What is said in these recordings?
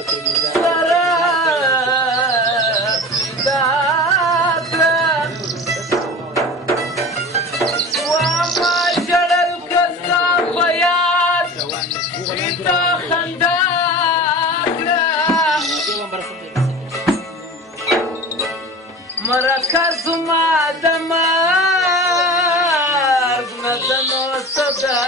سره پیدا کړه وما ژړل که ستا په یاد پیدا خندا کړه مرکه زما د مرګ نه ده نو څه ده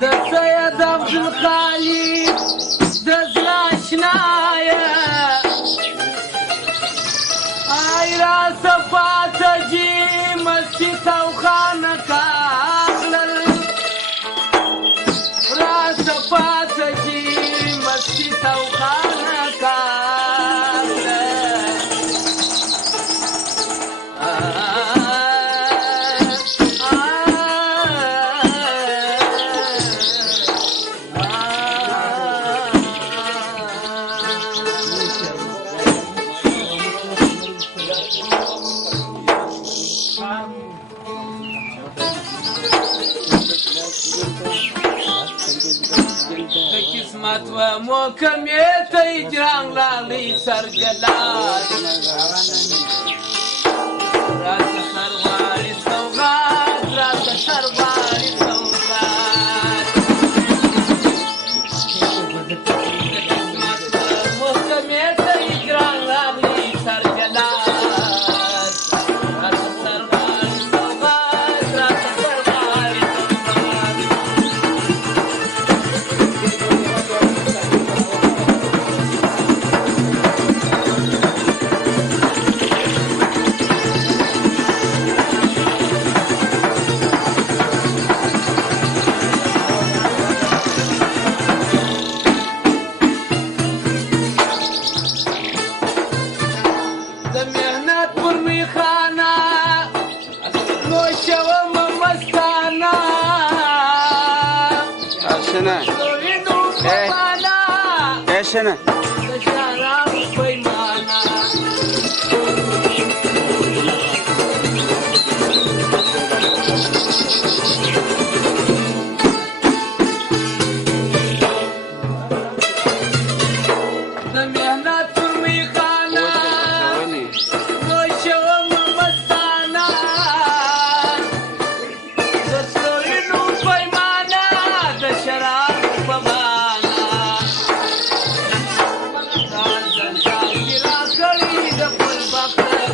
د سید عبدالخالق د زړه اشنایه ای را صفات جي مسجد او خانقاه کړل را صفات جي مسجد او خانقاه قسمت و محکمې ته اجرام راغلی سرجلال راته سر غواړي سوغات راته سر غواړي سوغات قسمت و محکمې ته اجرام راغلی سرجلال راته سر غواړي سوغات راته سر غواړي سوغات شنه the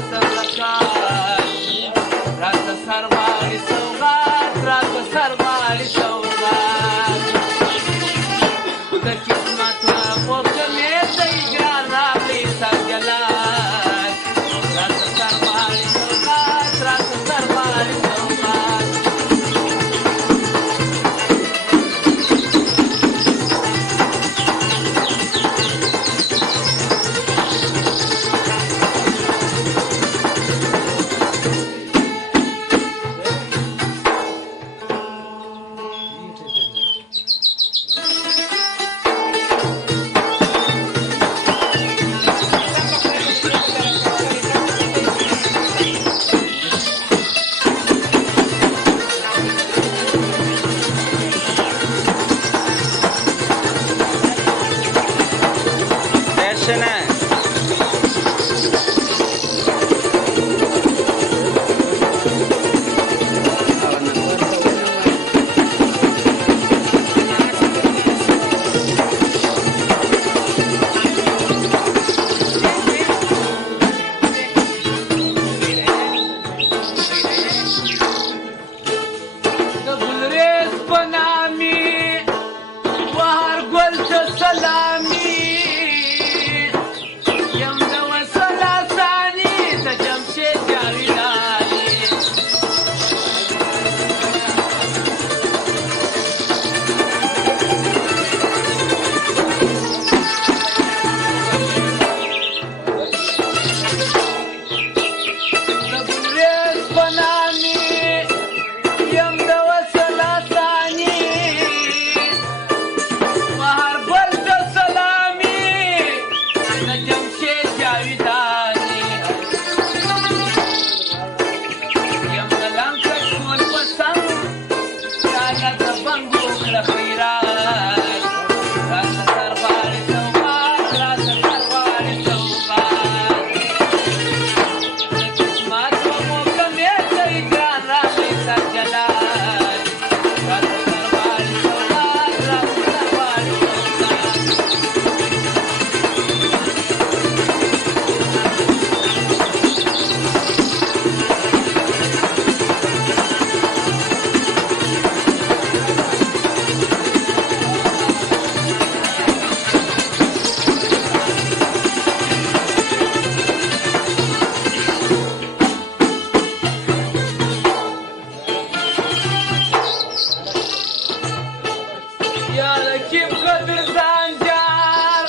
یا رقیب قدر زنجار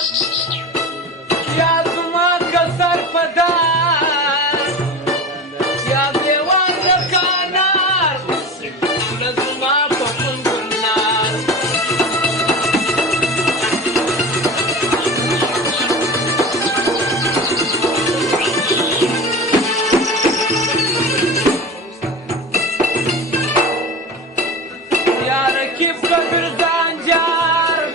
یا زما کسر پدار یا دیوان لکانار لزما پپون گلنار یا رقیب قدر زنجار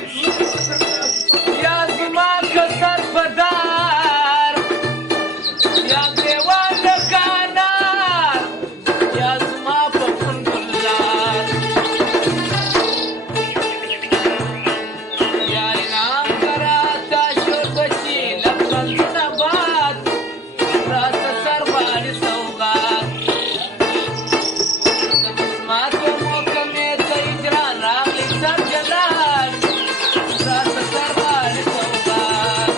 یا زما کسر پدار یا دیوان لکانار یا زما پپون گلنار یا انعام کراتا شور بچی لبخندونه باد راته سر غواړي سوغات د قسمت په محکمې ته اجران راغلی سر جلال راته سر غواړي سوغات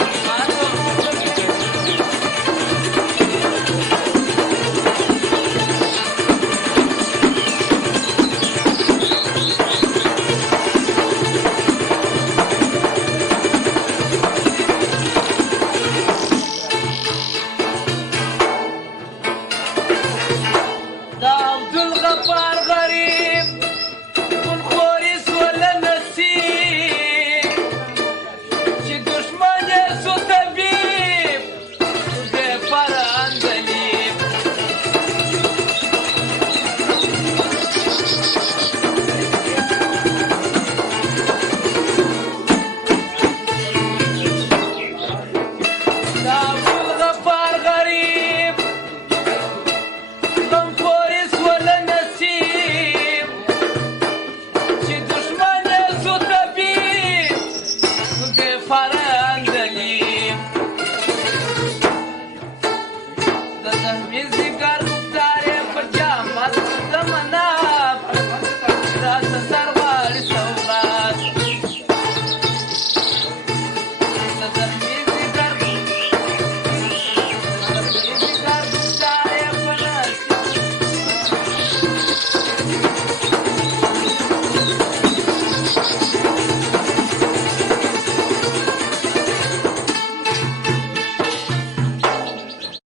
قسمت په محکمې دا عبدالغفار غریب خونخوری سوله نصیب چې دشمن یې سو طبیب بې پره اندلیب دا عبدالغفار غریب غمخوری سوله نصیب چې دشمن یې سو طبیب بې پره اندلیب د زخمي ځیګر